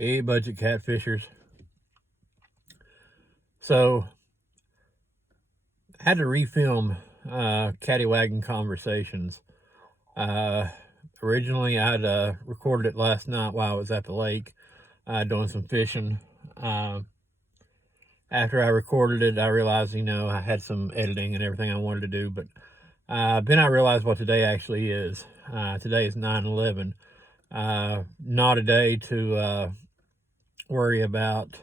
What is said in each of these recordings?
Hey, budget catfishers. So, I had to refilm Catty wagon conversations. Uh, Originally, I'd recorded it last night while I was at the lake doing some fishing. Uh, After I recorded it, I realized, I had some editing and everything I wanted to do. But then I realized what today actually is. Today is 9/11. Not a day to worry about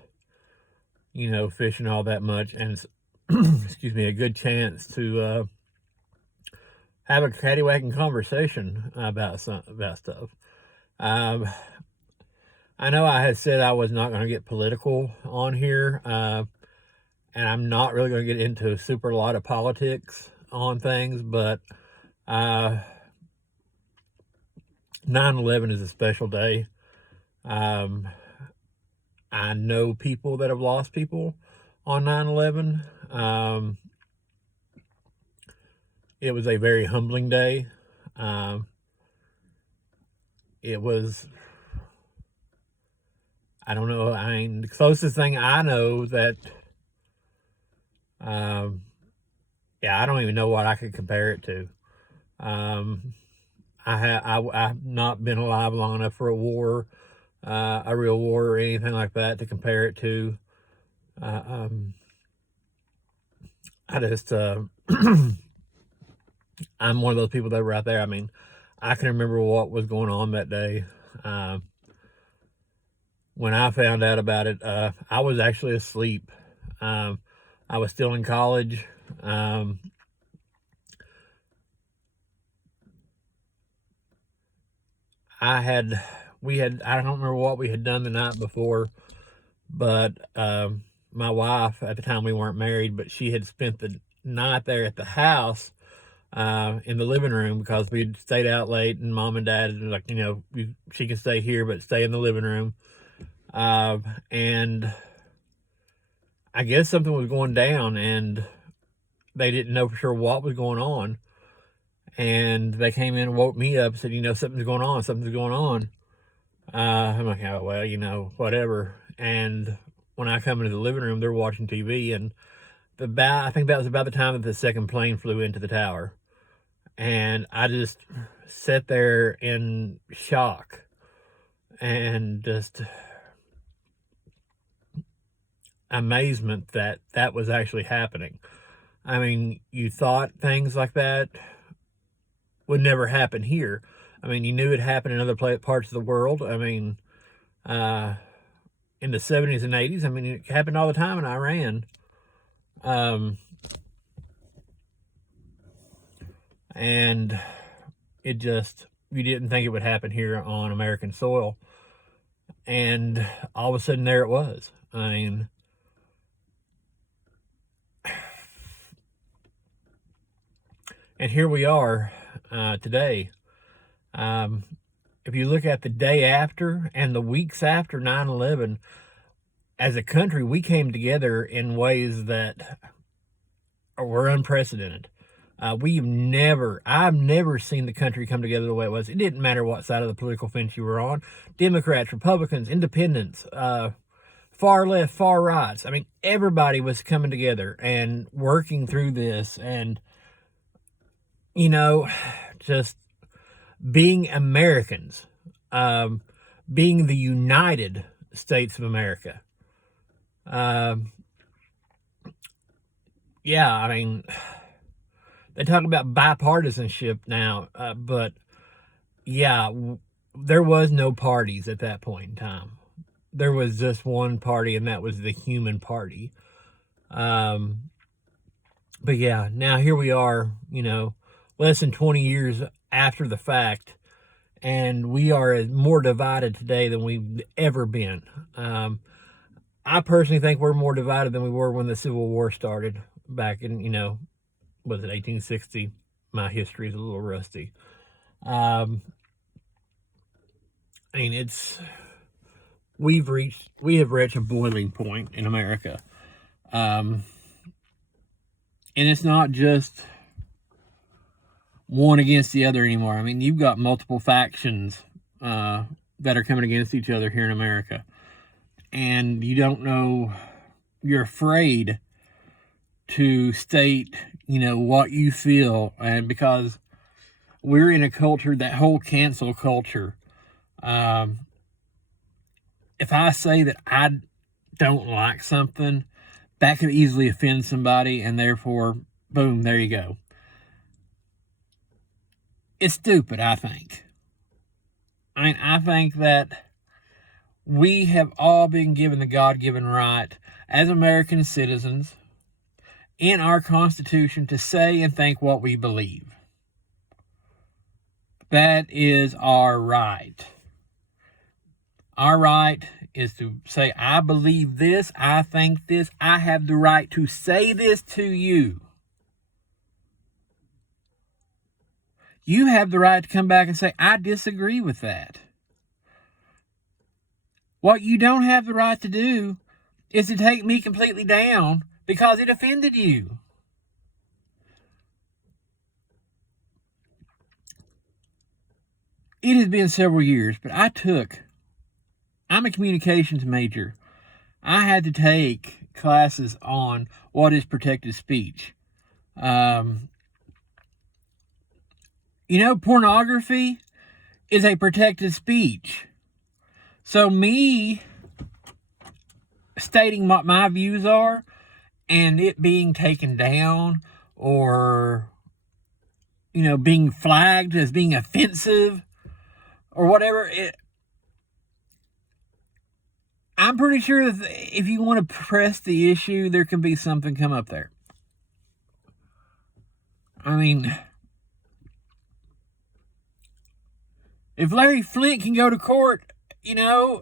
fishing all that much, and it's excuse me, a good chance to have a catty-wagging conversation about stuff. Um, I know I had said I was not going to get political on here, and I'm not really going to get into super a lot of politics on things, but 9/11 is a special day. I know people that have lost people on 9/11. It was a very humbling day. It was, I don't know, the closest thing I know that, yeah, I don't even know what I could compare it to. I've not been alive long enough for a war, a real war or anything like that to compare it to. I just, I'm one of those people that were out there. I mean, I can remember what was going on that day. When I found out about it, I was actually asleep. I was still in college. I don't remember what we had done the night before, but my wife, at the time we weren't married, but she had spent the night there at the house in the living room because we'd stayed out late, and mom and dad were like, she can stay here, but stay in the living room. And I guess something was going down, and they didn't know for sure what was going on. And they came in and woke me up and said, something's going on, something's going on. I'm like, oh, well, whatever. And when I come into the living room, they're watching TV, and I think that was about the time that the second plane flew into the tower. And I just sat there in shock and just amazement that that was actually happening. I mean, you thought things like that would never happen here. I mean, you knew it happened in other parts of the world. I mean, in the 70s and 80s, I mean, it happened all the time in Iran. And you didn't think it would happen here on American soil. And all of a sudden, there it was. I mean, and here we are today. If you look at the day after and the weeks after 9/11, as a country, we came together in ways that were unprecedented. I've never seen the country come together the way it was. It didn't matter what side of the political fence you were on. Democrats, Republicans, independents, far left, far right. I mean, everybody was coming together and working through this, and, just being Americans, being the United States of America. Yeah, I mean, they talk about bipartisanship now, but yeah, there was no parties at that point in time. There was just one party, and that was the human party. But yeah, now here we are, less than 20 years after the fact, and we are more divided today than we've ever been. I personally think we're more divided than we were when the Civil War started back in, was it 1860? My history is a little rusty. I mean, we have reached a boiling point in America. And it's not just one against the other anymore. I mean, you've got multiple factions that are coming against each other here in America. and you don't know, you're afraid to state, what you feel. And because we're in a culture, that whole cancel culture, if I say that I don't like something, that could easily offend somebody, and therefore, boom, there you go. It's stupid, I think. I think that we have all been given the God-given right as American citizens in our Constitution to say and think what we believe. That is our right. Our right is to say, I believe this, I think this, I have the right to say this to you. You have the right to come back and say, I disagree with that. What you don't have the right to do is to take me completely down because it offended you. It has been several years, but I'm a communications major. I had to take classes on what is protected speech. Pornography is a protected speech. So me stating what my views are and it being taken down or, being flagged as being offensive or whatever, I'm pretty sure that if you want to press the issue, there can be something come up there. I mean, if Larry Flint can go to court, and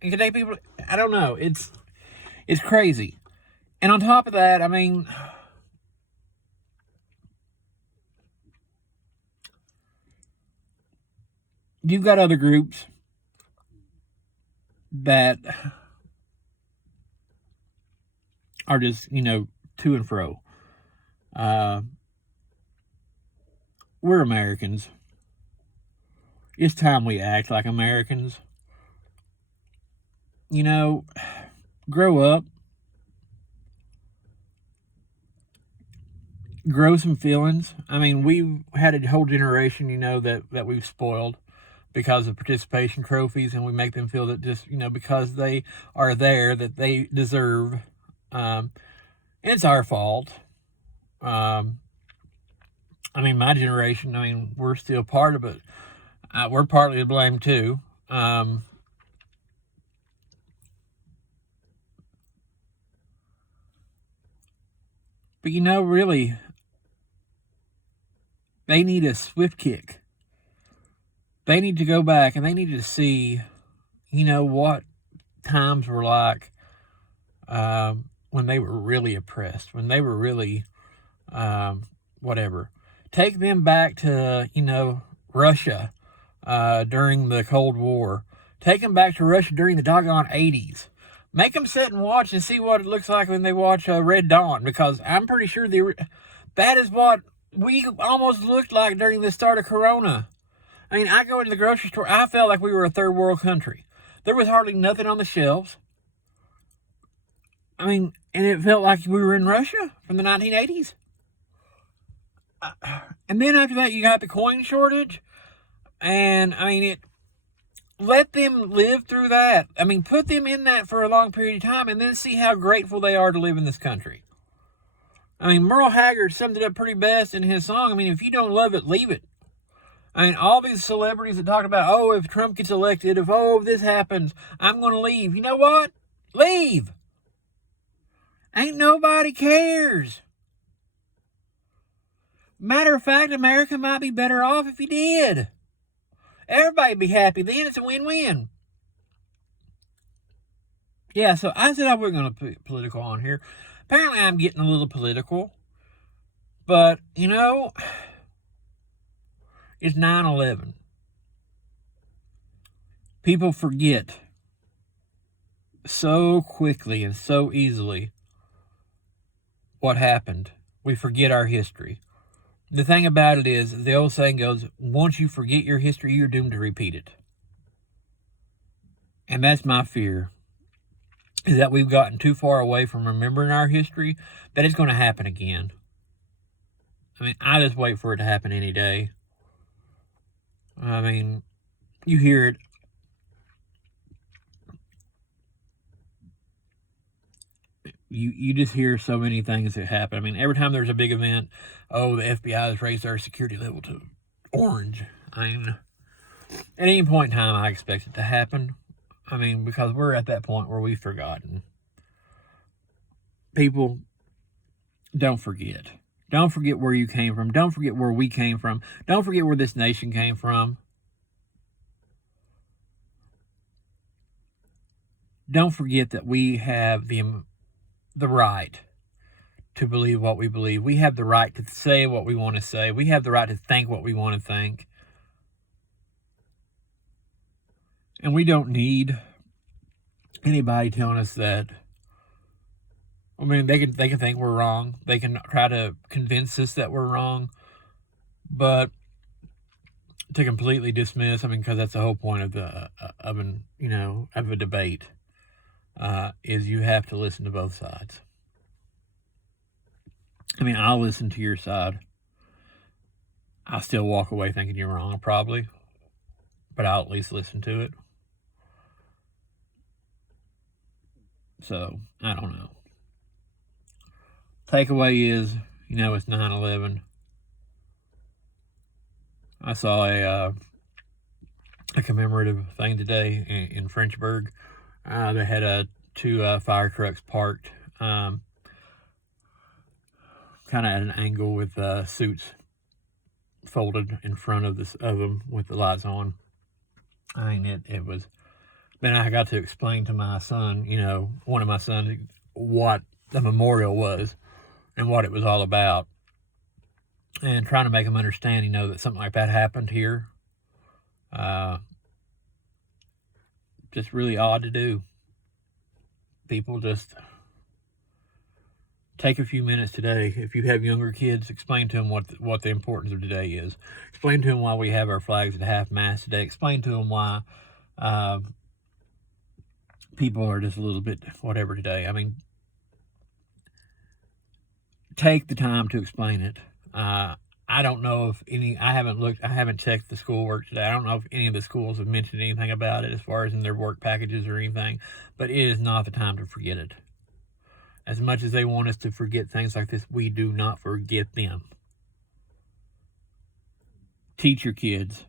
can take people, I don't know. It's crazy. And on top of that, you've got other groups that are just, to and fro. We're Americans. It's time we act like Americans. Grow up. Grow some feelings. We've had a whole generation, that we've spoiled because of participation trophies, and we make them feel that just, because they are there, that they deserve. And it's our fault. My generation, we're still part of it. We're partly to blame too. But really, they need a swift kick. They need to go back and they need to see, what times were like when they were really oppressed, when they were really, whatever. Take them back to, Russia during the Cold War. Take them back to Russia during the doggone 80s. Make them sit and watch and see what it looks like when they watch Red Dawn, because I'm pretty sure that is what we almost looked like during the start of Corona. I go into the grocery store, I felt like we were a third world country. There was hardly nothing on the shelves. And it felt like we were in Russia from the 1980s. And then after that, you got the coin shortage. And, let them live through that. Put them in that for a long period of time and then see how grateful they are to live in this country. Merle Haggard summed it up pretty best in his song. If you don't love it, leave it. All these celebrities that talk about, if Trump gets elected, if this happens, I'm going to leave. You know what? Leave. Ain't nobody cares. Matter of fact, America might be better off if you did. Everybody'd be happy. Then it's a win-win. Yeah, so I said I wasn't going to put political on here. Apparently I'm getting a little political. But, it's 9/11. People forget so quickly and so easily what happened. We forget our history. The thing about it is, the old saying goes, once you forget your history, you're doomed to repeat it. And that's my fear. is that we've gotten too far away from remembering our history that it's going to happen again. I mean, I just wait for it to happen any day. I mean, you hear it. You just hear so many things that happen. I mean, every time there's a big event, oh, the FBI has raised our security level to orange. I mean, at any point in time, I expect it to happen. I mean, because we're at that point where we've forgotten. People, don't forget. Don't forget where you came from. Don't forget where we came from. Don't forget where this nation came from. Don't forget that we have the right to believe what we believe. We have the right to say what we want to say. We have the right to think what we want to think. And we don't need anybody telling us that. I mean, they can think we're wrong. They can try to convince us that we're wrong. But to completely dismiss, I mean, because that's the whole point of a debate, is you have to listen to both sides. I mean, I'll listen to your side. I'll still walk away thinking you're wrong, probably, but I'll at least listen to it. So, I don't know. Takeaway is, it's 9/11. I saw a commemorative thing today in Frenchburg. They had two fire trucks parked kind of at an angle with suits folded in front of them with the lights on. I mean, it was. Then I got to explain to my son, one of my sons, what the memorial was and what it was all about, and trying to make him understand, that something like that happened here. Just really odd to do. People just take a few minutes today. If you have younger kids, explain to them what the importance of today is. Explain to them why we have our flags at half-mast today. Explain to them why people are just a little bit whatever today. I mean, take the time to explain it. I don't know if I haven't checked the schoolwork today. I don't know if any of the schools have mentioned anything about it as far as in their work packages or anything, but it is not the time to forget it. As much as they want us to forget things like this, we do not forget them. Teach your kids.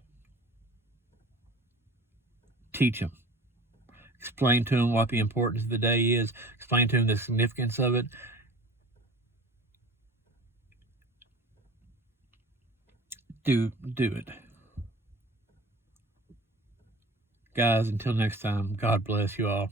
Teach them. Explain to them what the importance of the day is. Explain to them the significance of it. Do it. Guys, until next time, God bless you all.